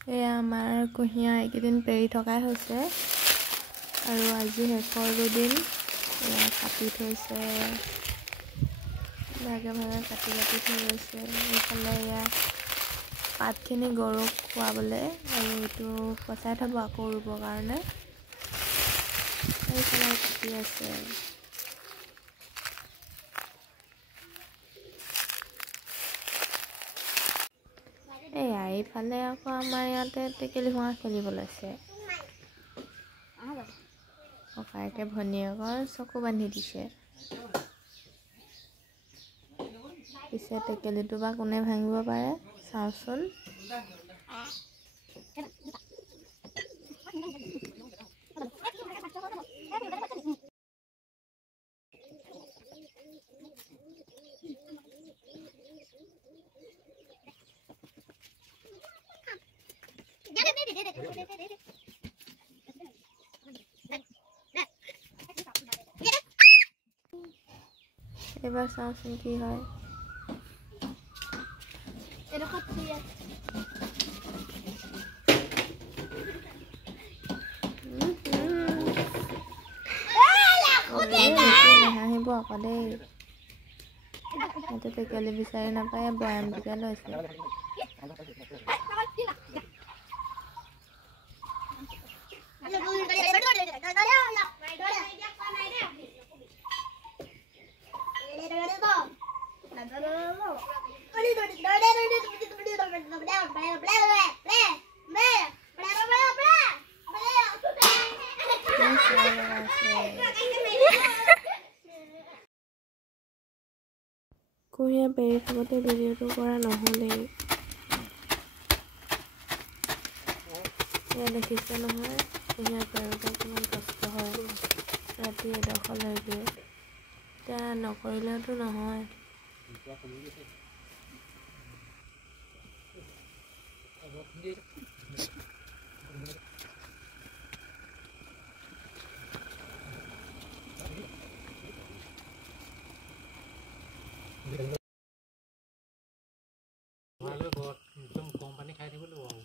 এয়া আমাৰ কুঁহিয়াৰ এইকেইদিন পেৰি থকাই হৈছে আৰু আজি শেষৰ দুদিন এয়া কাটি থৈছে ভাগে ভাগে কাটি থৈ গৈছে এইফালে এয়া পাতখিনি গৰুক খুৱাবলৈ আৰু এইটো পচাই থ'ব আকৌ ৰুবৰ কাৰণে এইফালে কাটি আছে এয়া এইফালে আকৌ আমাৰ ইয়াতে টেকেলি ভঙা খেলিব লৈছে ককায়েকে ভনীয়েকৰ চকু বান্ধি দিছে পিছে টেকেলিটো বা কোনে ভাঙিব পাৰে চাওঁচোন এবাৰ চাওঁচোন কি হয় নাহাঁহিব আকৌ দেই সেইটো টেকেলি বিচাৰি নাপায় বয়ামটোকে লৈছে কুঁহিয়াৰ পেৰি থাকোঁতে ভিডিঅ'টো কৰা নহ'লেই এয়া দেখিছে নহয় কুঁহিয়াৰ পেৰোঁতে কিমান কষ্ট হয় ৰাতি এডোখৰলৈকে এতিয়া নকৰিলেওতো নহয় কোম্পানী খাই থাকিব লাগিব